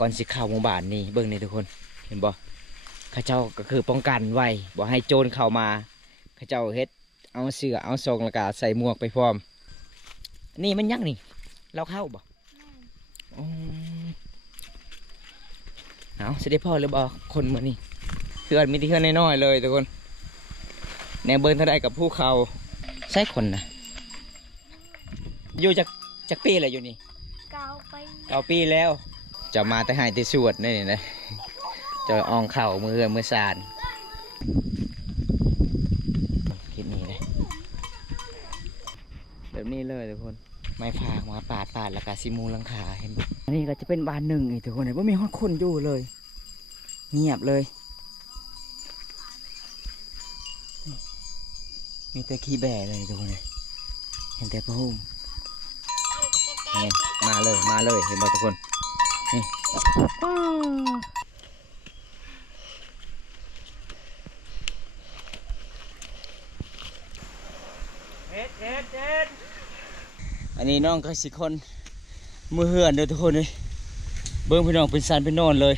ก่อนสิเข้าหมู่บ้านนี่เบิ่งนี่ทุกคนเห็นบ่เขาเจ้าก็คือป้องกันไว้บ่ให้โจรเข้ามาเขาเจ้าเฮ็ดเอาเสื้อเอาซองแล้วก็ใส่หมวกไปพร้อมนี่มันยังนี่เราเข้าบ่อ๋อเอาสิได้พ่อหรือบ่คนมื้อนี้เพื่อนมีที่เพื่อนน้อยๆเลยทุกคนแนวเบิ่งเท่าใดกับภูเขาใช่คนนะอยู่จากปีอะไรอยู่นี่9 ปีแล้วจะมาแต่หายแต่สวดนี่นะจะอ่องเข่ามือสานคิดนี่เลยแบบนี้เลยทุกคนไม่พากมาปาดแล้วก็ซิมูลังขาเห็นไหมอันนี้ก็จะเป็นบ้านหนึ่งอีกทุกคนเลยว่ามีคนอยู่เลยเงียบเลยมีแต่ขี้แบะเลยทุกคนเลยเห็นแต่พระหุ่มนี่มาเลยเห็นบ่ทุกคนนี่อันนี้น้องก็สิคนมือเหือนเด้อทุกคนเลยเบิ้งพี่น้องเป็นสันเป็นนอนเลย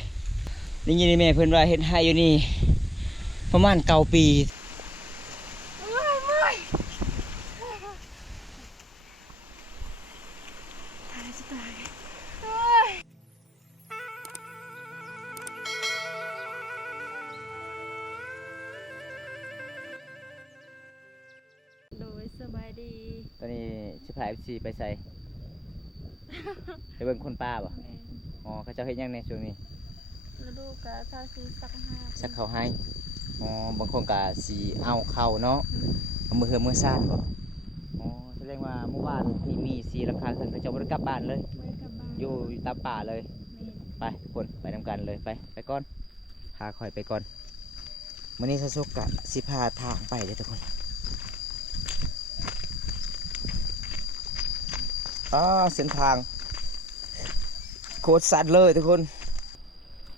นี่ยินดีแม่เพื่อนว่าเฮ็ดให้อยู่นี่ประมาณ9 ปีโดยสบายดี ตอนนี้ชิพายFCไปใส่ ไปเบิ่งคนป้าบ่อ๋อเขาเจ้าเฮ็ดยังในช่วงนี้ฤดูกาลถ้าสีสักเขาให้อ๋อบางคนก็สีเอาเข้าเนาะเอามือเหือมือซ่านบ่อ๋อแสดงว่าเมื่อวานที่มีสีราคาขึ้นเขาเจ้าบ่ได้กลับบ้านเลยอยู่ตามป่าเลยไปทุกคนไปนำกันเลยไปก่อนพาคอยไปก่อนมื้อนี้สุกกะสิพาทางไปเด้อทุกคนเส้นทางโคตรสัตว์เลยทุกคน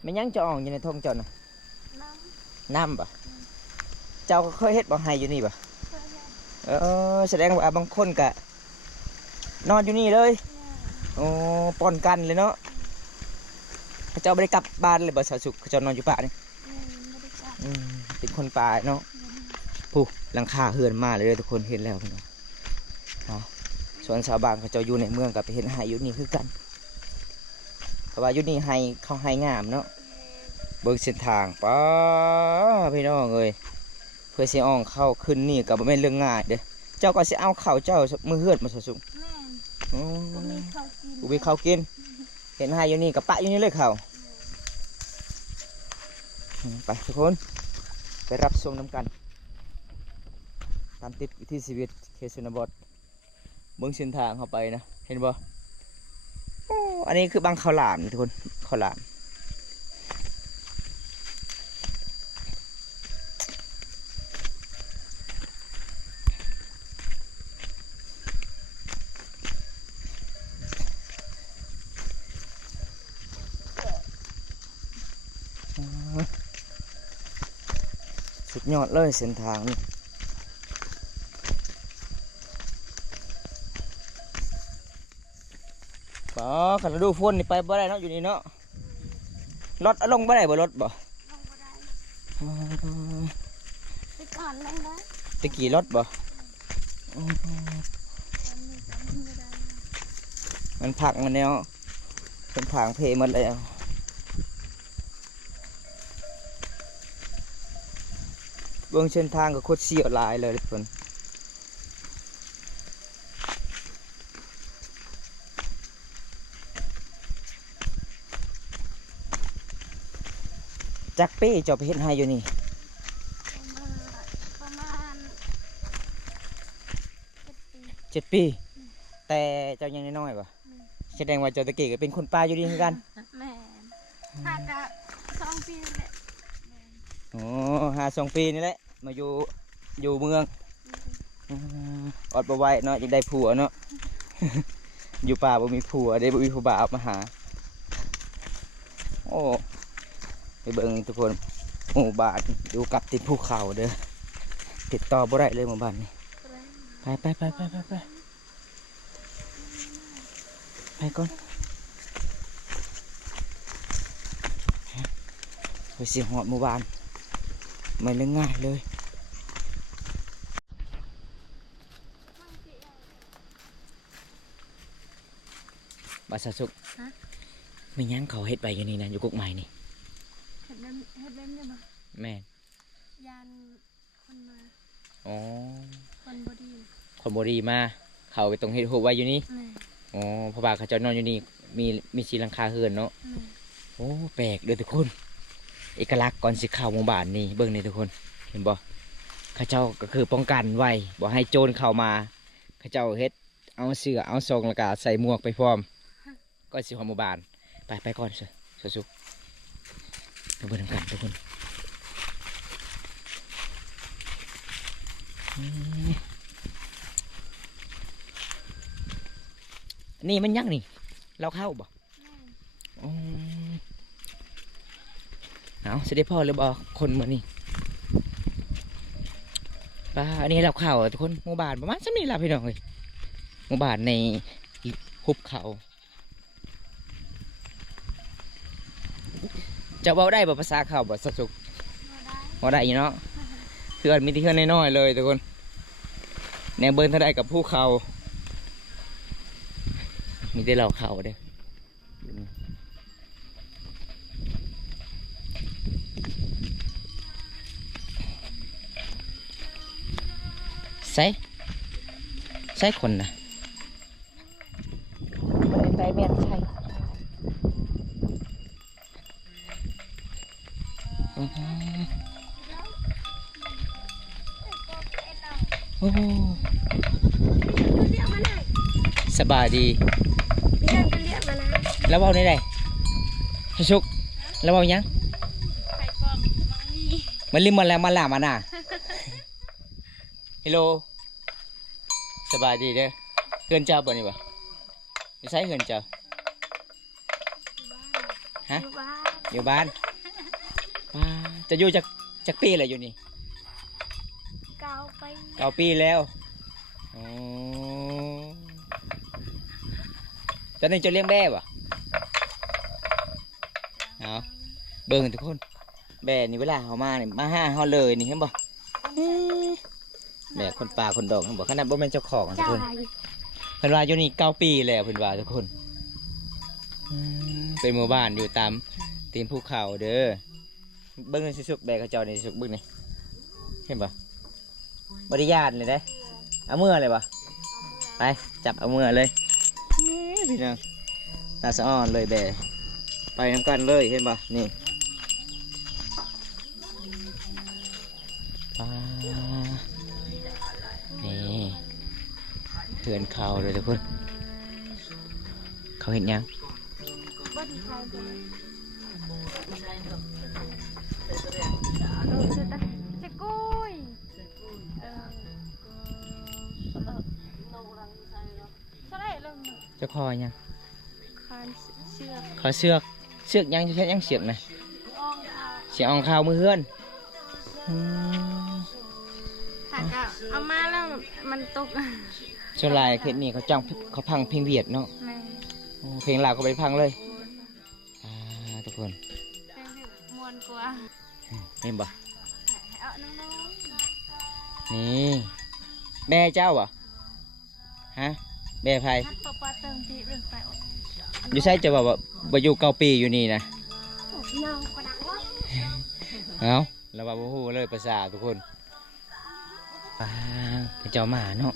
ไม่ยั้งจะอ่องอยู่ในท้องเจ้านะน้ำปะเจ้าก็เคยเฮ็ดบ่ให้อยู่นี่ปะแสดงว่าบางคนกะนอนอยู่นี่เลยโอ้ป้อนกันเลยเนาะเจ้าไม่ได้กลับบ้านเลยบ่สาวสุขเจ้านอนอยู่ป่านี่เป็นคนป่าเนาะผู้หลังคาเฮือนมาเลยทุกคนเห็นแล้วพี่น้องส่วนชาวบ้านเขาจะอยู่ในเมืองกับไปเห็นไฮอยู่นี่คือกันเพราะว่าอยู่นี่ไฮเขาไฮงามเนาะเบิ่งเส้นทางป้าพี่น้องเอ้ยเพื่อสิอ่องเข้าขึ้นนี่กับไม่เป็นเรื่องง่ายเด้อเจ้าก็สิเอาเข่าเจ้ามือเฮือดมาสุกอุบิเข้ากินเห็นไฮอยู่นี่กับปะอยู่นี่เลยเข่าไปทุกคนไปรับชมน้ำกันตามติดวิถีชีวิตเคสชนบทเบื้องเส้นทางเข้าไปนะเห็นบ่อันนี้คือบางข้าวหลามทุกคนข้าวหลามสุดยอดเลยเส้นทางนี่ขันดูฝนนี่ไปบ่ได้เนาะอยู่นี่เนาะรถลงบ่ได้บ่รถบ่ตะกี้รถบ่มันผักมันแนวเป็นผางเพหมดแล้วเบื้องเส้นทางก็โคตรเสียวหลายเลยทุกคนจักเป้จะไปเฮ็ดให้อยู่นี่ประมาณ7 ปีแต่เจ้ายังน้อยๆป่ะแสดงว่าเจ้าตะกี้ก็เป็นคนป่าอยู่ดีเหมือนกันแม่ถ้ากะ2 ปีนี่แหละโอ้2 ปีนี่แหละมาอยู่เมืองอดบ่ไหวเนาะอยากได้ผัวเนาะ อยู่ป่าบ่มีผัวได้บ่มีผู้บ่าวมาหาโอ้ไปเบิ่งทุกคนหมู่บ้านอยู่กับติดภูเขาเด้อติดต่อบ่ได้เลยหมู่บ้านนี้ไปก่อน ไปเสียหอดหมู่บ้านไม่เรื่องง่ายเลยบาสาสุกไม่ยั้งเขาเฮ็ดไปอยู่นี่นะอยู่กุกใหม่นี่เฮ็ดเล่นได้บ่ แม่ยานคนมา อ๋อ คนบ่ดี คนบรีมาเขาไปตรงเฮ็ดหูไว้อยู่นี่ แม่ อ๋อเพราะว่าเขาเจะนอนอยู่นี่มีสีหลังคาเฮือนเนาะ แม่ โอ้แปลกเด้อทุกคนเอกลักษณ์ก่อนสิเข้าหมู่บ้านนี่เบิ่งนี่ทุกคนเห็นบ่เขาเจ้าก็คือป้องกันไว้บ่ให้โจรเข้ามาเขาเจ้าเฮ็ดเอาเสื้อเอาซองแล้วก็ใส่หมวกไปพร้อมก็สิเข้าหมู่บ้านไปก่อนเถอะสุกไปเบิ่งกันทุกคนนี่มันยังนี่เราเข้าบ่ แม่ อ๋อเอาเสด็จพ่อหรือบ่คนเหมือนนี่ป้าอันนี้เราเข้าทุกคนหมู่บ้านประมาณสักนี้ละพี่น้องเลยหมู่บ้านในหุบเขาจะเว้าได้บ่ภาษาเขาบ่สักสุก บ่ได้ เว้าได้อยู่เนาะเพื่อนมีที่เพื่อนน้อยๆเลยทุกคนแนวเบิ้งเท่าใดกับภูเขามีแต่เราเขาเด้อใส่คนนะมันไปแม่นใช่โอ้โห เรียกมาหน่อย สบายดี พี่นั่นก็เรียกมานะ แล้วเบาในใดชุกแล้วเบายัง ไข่ปอกมังมี มันลืมมาแล้วมาล่ามาน่ะฮัลโหลสบายดีเด้อเฮือนเจ้าบ่นี่บ่ไม่ใช่เฮือนเจ้าฮะ อยู่บ้าน อยู่บ้านจะอยู่จากปีอะไรอยู่นี่ เกาไป 9 ปีแล้วอ๋อตอนนี้จะเลี้ยงแบ่บ่เอาเบิ่งทุกคนแบ่นี่เวลาเขามาเนี่ยมาห้าเขาเลยนี่เห็นบ่แม่คนป่าคนดอกเห็นบ่ขนาดบ่แม่นเจ้าของทุก จ่า คน ย เพิ่นว่าอยู่นี่9 ปีแล้วเพิ่นว่าทุกคนเป็นหมู่บ้านอยู่ตามตีนภูเขาเด้อเบิ่งในสิสุกแบกเขาเจ้าในสิสุกเบิ่งนี่เห็นปะบริญาตเลยได้เอาเมื่อเลยปะไปจับเอาเมื่อเลยพี่น้องตาสะอ้อนเลยแบกไปน้ำกันเลยเห็นปะนี่ปลานี่เขื่อนเขาเลยทุกคนเขาเห็นยัง บ้านใครบ่จะกุ้ยใช่เลย เจ้าคอยัง คานเชือก ขอเสือกยังใช้ยังเสือกนะ อ้องเอา เสียงอองข้าวมือเฮือนอืม หากเอามาแล้วมันตก ส่วนหลายเคสนี้เขาจ้างเขาพังเพลงเวียดเนาะ แม่ โอ้เพลงลาวก็ไปพังเลยทุกคน เป็นมวนกว่า เห็นบ่ เอาน้อง นี่แม่เจ้าเหรอฮะแม่ไผ ๆฮัดปะเติมที่เรื่องไปอด อยู่ใช่จะบอกว่าบ่อยู่9 ปีอยู่นี่นะ น้องก็ดังว่า เอาแล้วว่าบ่ฮู้เลยภาษาทุกคนเจ้าหมาเนาะ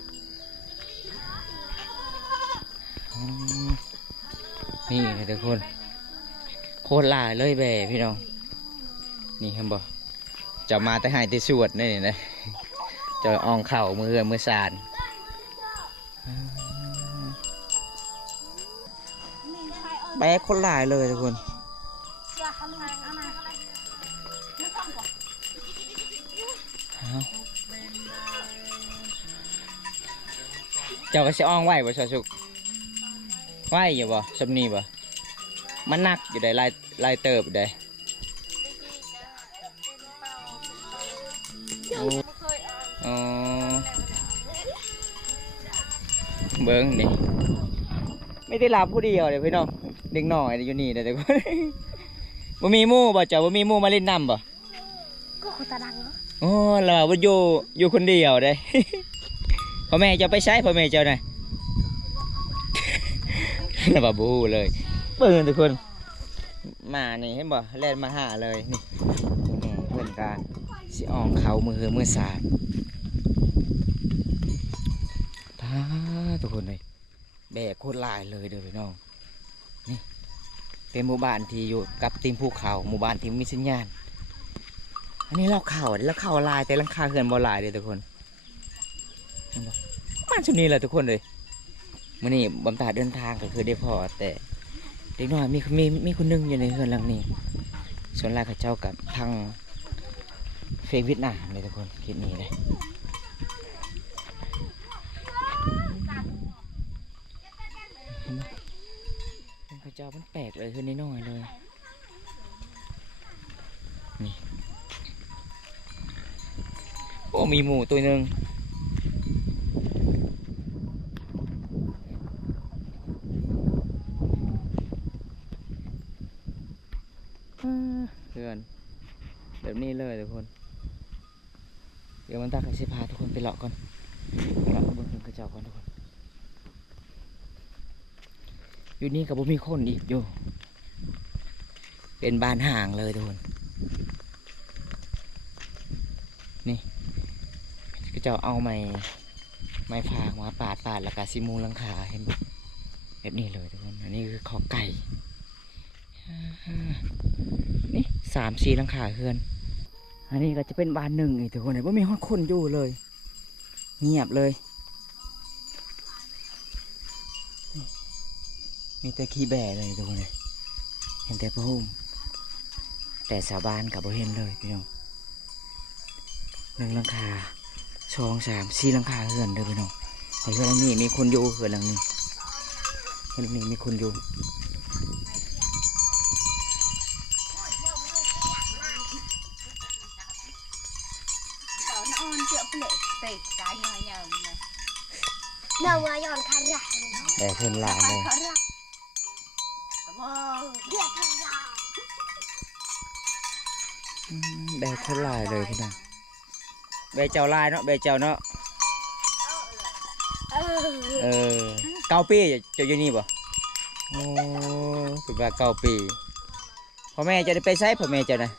อืมนี่ทุกคนโคตรหลายเลยแบ่พี่น้องนี่เห็นบ่เจ้ามาแต่หายแต่สวดนี่นะเจ้าอ่องเข่ามือเฮือนมือสานแบกคนหลายเลยทุกคน อย่าทำงานอะไร เอาเจ้าก็สิอ่องไหวบ่ชาชุกไหวอยู่บ่สำนีบ่มันหนักอยู่ได้ลายเติบอยู่ได้ อ๋อเบิ้งนี่ไม่ได้รับผู้เดียวเลยพี่น้องเด็กหน่อยอยู่นี่แต่คน บ่มีหมู่บ่เจ้าบ่มีหมู่มาเล่นน้ำบ่ ก็คนตาดังเนาะ โอ้เราบ่อยู่คนเดียวได้ พ่อแม่เจ้าไปใช้พ่อแม่เจ้าน่ะ เราบ่ฮู้เลยเบิ่งทุกคนมานี่เห็นบ่แล่นมาหาเลยนี่เพิ่นก็สิออกเขามือสาดท้าทุกคนเลยแบกโคตรหลายเลยเด้อพี่น้องนี่เป็นหมู่บ้านที่อยู่กับตีนภูเขาหมู่บ้านที่มีสัญญาณอันนี้เราเข้าลายแต่หลังคาเฮือนบ่หลายเด้อทุกคนเห็นบ่บ้านชุดนี้แหละทุกคนเลยมื้อนี้บำตาเดินทางก็คือได้พอแต่เด็กน้อยมีคนหนึงอยู่ในเฮือนหลังนี้ส่วนหลายเขาเจ้ากับทางเฟซเวียดนามเลยทุกคนคลิปนี้เลยเห็นไหมเขาเจ้ามันแปลกเลยขึ้นน้อยๆเลยนี่โอ้มีหมูตัวหนึ่งเพื่อนแบบนี้เลยทุกคนเดี๋ยวมันตาเขาสิพาทุกคนไปเลาะก่อนเลาะเบิ่งกระเจ้าก่อนทุกคนอยู่นี่กับบ่มีคนอีกอยู่เป็นบ้านห่างเลยทุกคนนี่กระเจ้าเอาไม้ฟางมาปาดแล้วก็ซิมูหลังคาเห็นบ่แบบนี้เลยทุกคนอันนี้คือขอไก่นี่3-4หลังคาเฮือนอันนี้ก็จะเป็นบ้านหนึ่งอีกทุกคนเลยว่ามีคนอยู่เลยเงียบเลยมีแต่ขี้แบ่เลยทุกคนเลยเห็นแต่พระหุ่มแต่ชาวบ้านกับบ่เห็นเลยพี่น้อง1หลังคา2-3-4หลังคาเฮือนเด้อพี่น้องเฮือนหลังนี้มีคนอยู่เฮือนหลังนี้มีคนอยู่แต่เพื่อนหลานเลยแบกเท่าลายเลยพี่น้องแบกเจ้าลายเนาะแบกเจ้าเนาะ9 ปีเจ้าอยู่นี่บ่โอ้คือว่า9 ปีพ่อแม่จะได้ไปใช้พ่อแม่เจ้านะ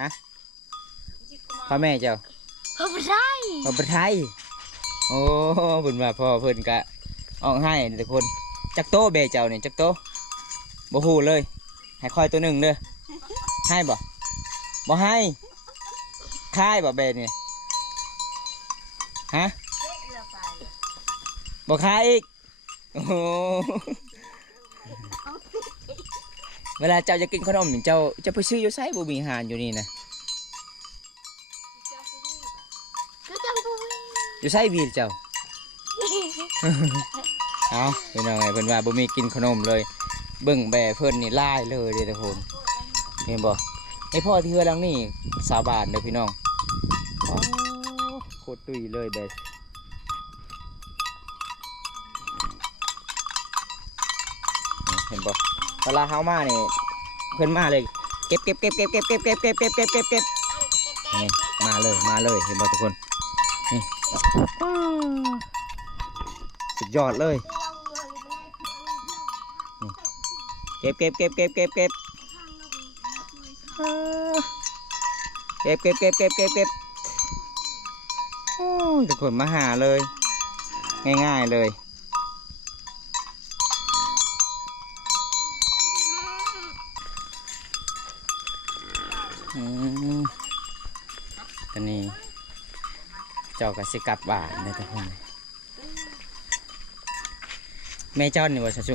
ฮะพ่อแม่เจ้าพ่อประไทยโอ้เพิ่นว่าพ่อเพิ่นกะออกให้ทุกคนจักโตแบกเจ้านี่จักโตบ่ฮู้เลยให้คอยตัวหนึ่งเด้อให้บ่ให้ค่ายบ่แบกนี่ฮะบ่ค่ายอีกโอ้เวลาเจ้าจะกินขนมเจ้าจะไปซื้ออยู่ไสบ่มีอาหารอยู่นี่นะอยู่ไสวีเจ้า เอาเป็นยังไงเพิ่นว่าบ่มีกินขนมเลยเบิ่งแบเพิ่นนี่ลายเลยเด้อทุกคนเห็นบ่ไอพ่อที่เฮือหลังนี่20 บาทเด้อพี่น้องโคตรตุ้ยเลยแบเห็นบ่เวลาเฮามานี่เพิ่นมาเลยเก็บนี่มาเลยเห็นบ่ทุกคนนี่สุดยอดเลยเก็บทุกคนมาหาเลยง่ายๆเลยตอนนี้เจ้าก็สิกลับบ้านเลยทุกคนแม่เจ้านี่ว่าสัจุ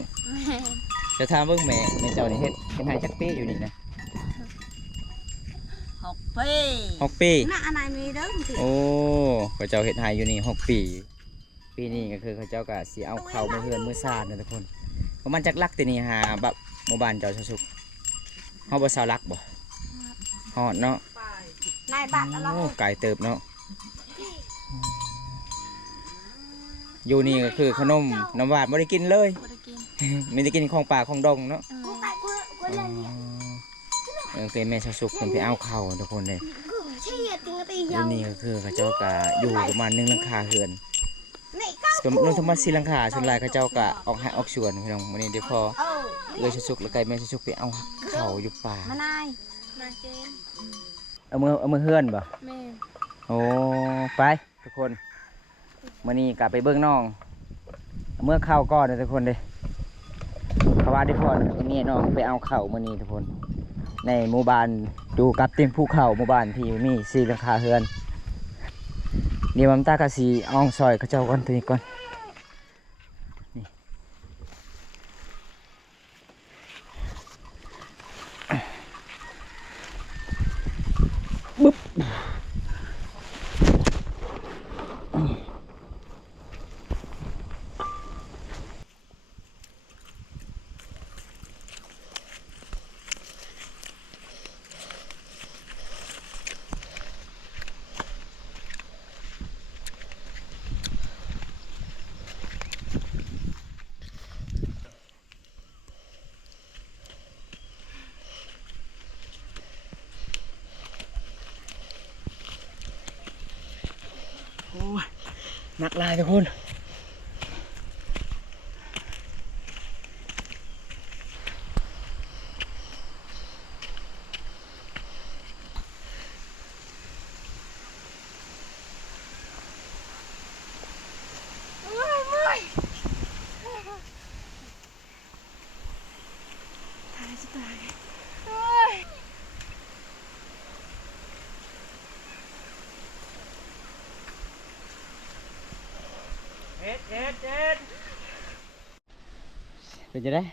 จะถามเบิ่งแม่เจ้านี่เฮ็ดให้จักปีอยู่นี่นะ6 ปีน่าอะไรมีเด้อ โอ้เขาเจ้าเฮ็ดให้อยู่นี่6 ปีปีนี้ก็คือเขาเจ้าก็สิเอาเข้ามาเฮือนมื้อซาดนะทุกคนประมาณจักลักตีนี่หาแบบหมู่บ้านเจ้าสัจุเฮาบ่ซาวลักบ่ฮอดเนาะนายบ้านเรา โอ้ไก่เติบเนาะอยู่นี่ก็คือขนมน้ำหวานไม่ได้กินเลยไม่ได้กินของป่าของดงเนาะ โอเคแม่สุกคนไปเอาเข่าทุกคนเลย ใช่อะติงตี แล้ ยาว ว นี่ก็คือเขาเจ้ากะอยู่ประมาณ1 หลังคาเฮือนรวมทั้งหมด4 หลังคาส่วนหลายเขาเจ้ากะออกให้ออกสวนพี่น้องวันนี้เดี๋ยวพอเลยสุกแล้วไก่แม่สุกไปเอาเข่าอยู่ป่าม านายมาเจน เอามือเฮือนบ่ แม่ โอ้ไปทุกคนมื้อนี้กลับไปเบิ่งน้องเอามื่อเข้าก่อนนะทุกคนเด้เพราะว่าได้พอนี่น้องไปเอาเข่ามื้อนี้ทุกคนในหมู่บ้านดูกับเต็มภูเขาหมู่บ้านที่มี4 หลังคาเฮือนเดี๋ยวมันตากะสีอ่องซอยเขาเจ้าก่อนตัวนี้ก่อนนี่บึ๊บหนักลายทุกคนเป็นจะได้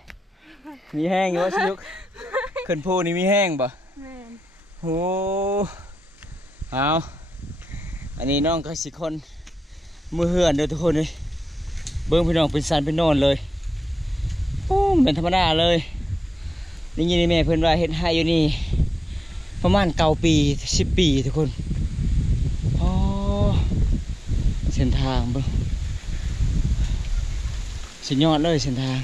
มีแห้งอยู่วะชิลุกขึ้นภูนี่มีแห้งป่ะ แม่ โอ้เอาอันนี้น้องก็สิคนมือเหือนเด้อทุกคนเลยเบิ้งพี่น้องเป็นสันเป็นนอนเลยโอ้เป็นธรรมดาเลยนี่ยินดีแม่เพื่อนว่าเฮ็ดให้อยู่นี่ประมาณ9 ปี10 ปีทุกคนโอ้เส้นทางเบิ้งสุดยอดเลยเส้นทาง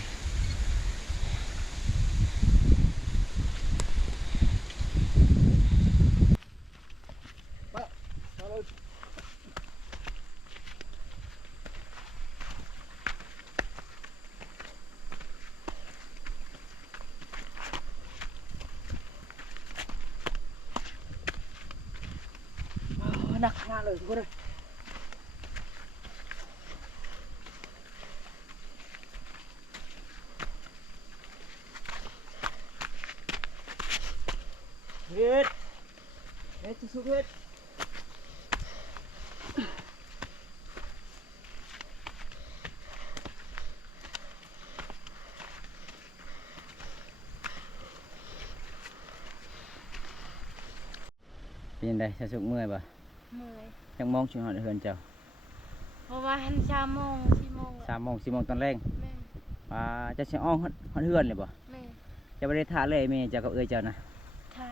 หนักมากเลยทุกคนเลยเฮ็ดสุดๆเฮ็ดเป็นยังไงจะสุกเมื่อยป่ะ เมื่อย จังมองชิวหอดเฮือนเจ้า เพราะว่าหัน3 โมง 4 โมง 3 โมง4 โมงตอนแรก แม่ จะเสียอ้องฮอดเฮือนเลยป่ะ แม่ จะไม่ได้ท่าเลยแม่เจ้ากับเอ้ยเจ้านะ ท้า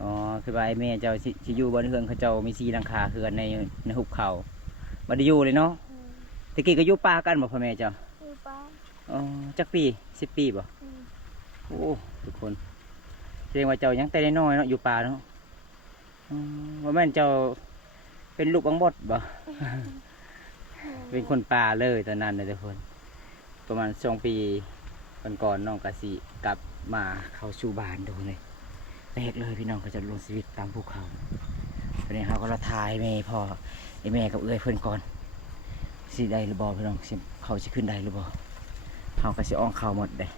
อ๋อคือว่าไอ้แม่เจ้าสิอยู่บนเฮือนเขาเจ้ามี4 หลังคาเฮือนในหุบเขาบ่ได้อยู่เลยเนาะตะกี้ก็อยู่ป่ากันบ่พ่อแม่เจ้า คือป้า อ๋อจักปี10 ปีบ่โอ้ทุกคนแสดงว่าเจ้ายังแต่น้อยเนาะอยู่ป่าเนาะว่าแม่นเจ้าเป็นลูกบังบดบ่ เป็นคนป่าเลยตอนนั้นเลยทุกคนประมาณ2 ปีก่อนน้องกะสิกลับมาเข้าสู่บ้านดูเลยแรกเลยพี่น้องก็จะลงชีวิตตามภูเขาตอนนี้เขาก็ละทายแม่พ่อไอแม่กับเอื้อยเพื่อนก่อนสิได้หรือบ่พี่น้องสิเขาสิขึ้นได้หรือบ่เขาก็สิอ้องเขาหมดเลย